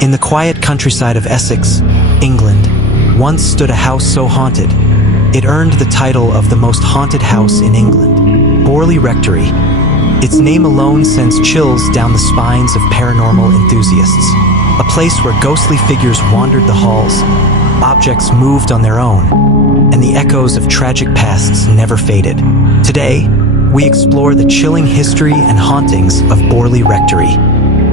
In the quiet countryside of Essex, England, once stood a house so haunted, it earned the title of the most haunted house in England, Borley Rectory. Its name alone sends chills down the spines of paranormal enthusiasts. A place where ghostly figures wandered the halls, objects moved on their own, and the echoes of tragic pasts never faded. Today, we explore the chilling history and hauntings of Borley Rectory.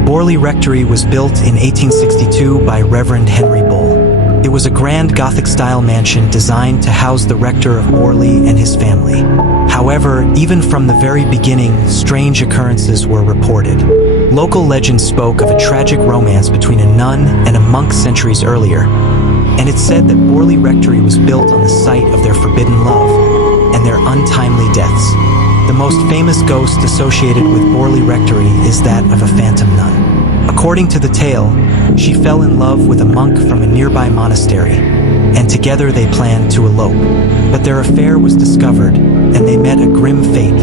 Borley Rectory was built in 1862 by Reverend Henry Bull. It was a grand Gothic-style mansion designed to house the rector of Borley and his family. However, even from the very beginning, strange occurrences were reported. Local legend spoke of a tragic romance between a nun and a monk centuries earlier, and it said that Borley Rectory was built on the site of their forbidden love and their untimely deaths. The most famous ghost associated with Borley Rectory is that of a phantom nun. According to the tale, she fell in love with a monk from a nearby monastery, and together they planned to elope. But their affair was discovered, and they met a grim fate.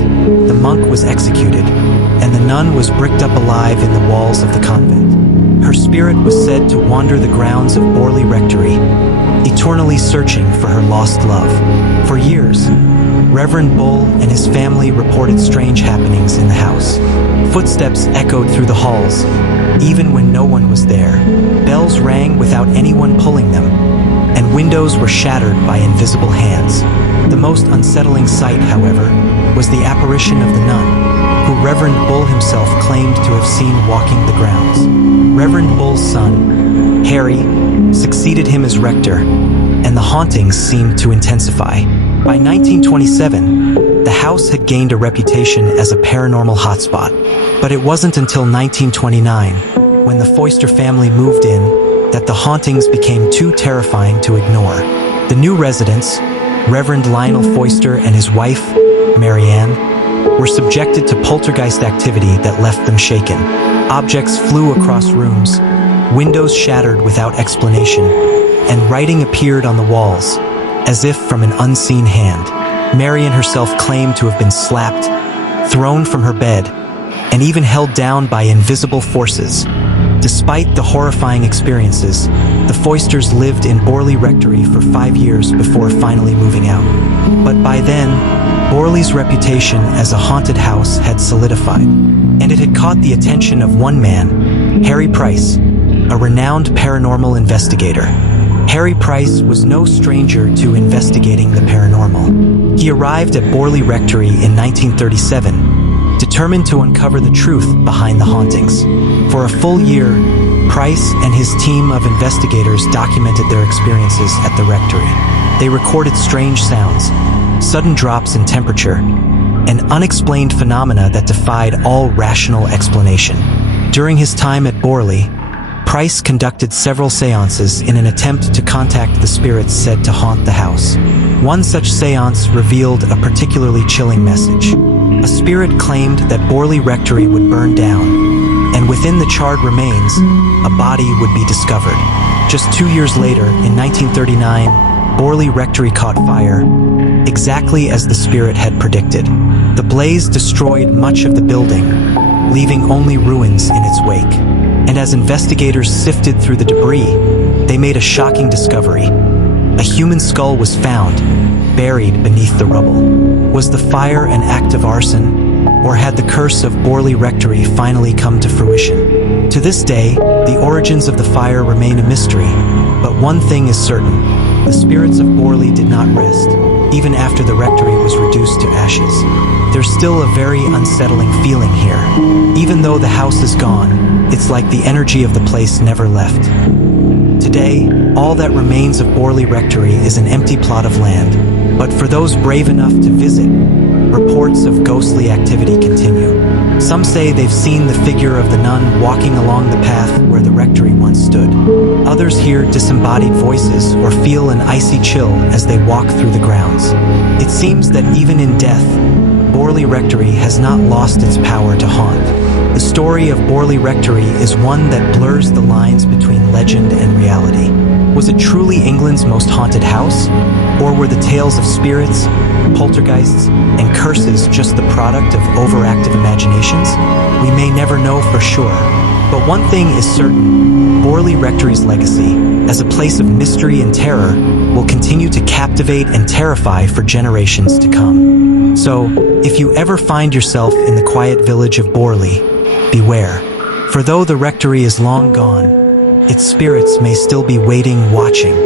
The monk was executed, and the nun was bricked up alive in the walls of the convent. Her spirit was said to wander the grounds of Borley Rectory, eternally searching for her lost love. For years, Reverend Bull and his family reported strange happenings in the house. Footsteps echoed through the halls, even when no one was there. Bells rang without anyone pulling them, and windows were shattered by invisible hands. The most unsettling sight, however, was the apparition of the nun, who Reverend Bull himself claimed to have seen walking the grounds. Reverend Bull's son, Harry, succeeded him as rector, and the hauntings seemed to intensify. By 1927, the house had gained a reputation as a paranormal hotspot. But it wasn't until 1929, when the Foyster family moved in, that the hauntings became too terrifying to ignore. The new residents, Reverend Lionel Foyster and his wife, Marianne, were subjected to poltergeist activity that left them shaken. Objects flew across rooms, windows shattered without explanation, and writing appeared on the walls, as if from an unseen hand. Marianne herself claimed to have been slapped, thrown from her bed, and even held down by invisible forces. Despite the horrifying experiences, the Foysters lived in Borley Rectory for 5 years before finally moving out. But by then, Borley's reputation as a haunted house had solidified, and it had caught the attention of one man, Harry Price, a renowned paranormal investigator. Harry Price was no stranger to investigating the paranormal. He arrived at Borley Rectory in 1937, determined to uncover the truth behind the hauntings. For a full year, Price and his team of investigators documented their experiences at the rectory. They recorded strange sounds, sudden drops in temperature, and unexplained phenomena that defied all rational explanation. During his time at Borley, Price conducted several seances in an attempt to contact the spirits said to haunt the house. One such seance revealed a particularly chilling message. A spirit claimed that Borley Rectory would burn down, and within the charred remains, a body would be discovered. Just 2 years later, in 1939, Borley Rectory caught fire, exactly as the spirit had predicted. The blaze destroyed much of the building, leaving only ruins in its wake. And as investigators sifted through the debris, they made a shocking discovery. A human skull was found, buried beneath the rubble. Was the fire an act of arson, or had the curse of Borley Rectory finally come to fruition? To this day, the origins of the fire remain a mystery, but one thing is certain: the spirits of Borley did not rest, even after the rectory was reduced to ashes. There's still a very unsettling feeling here. Even though the house is gone, it's like the energy of the place never left. Today, all that remains of Borley Rectory is an empty plot of land, but for those brave enough to visit, reports of ghostly activity continue. Some say they've seen the figure of the nun walking along the path where the rectory once stood. Others hear disembodied voices or feel an icy chill as they walk through the grounds. It seems that even in death, Borley Rectory has not lost its power to haunt. The story of Borley Rectory is one that blurs the lines between legend and reality. Was it truly England's most haunted house? Or were the tales of spirits, poltergeists, and curses just the product of overactive imaginations? We may never know for sure, But one thing is certain, Borley Rectory's legacy, as a place of mystery and terror, will continue to captivate and terrify for generations to come. So, if you ever find yourself in the quiet village of Borley, beware. For though the rectory is long gone, its spirits may still be waiting, watching.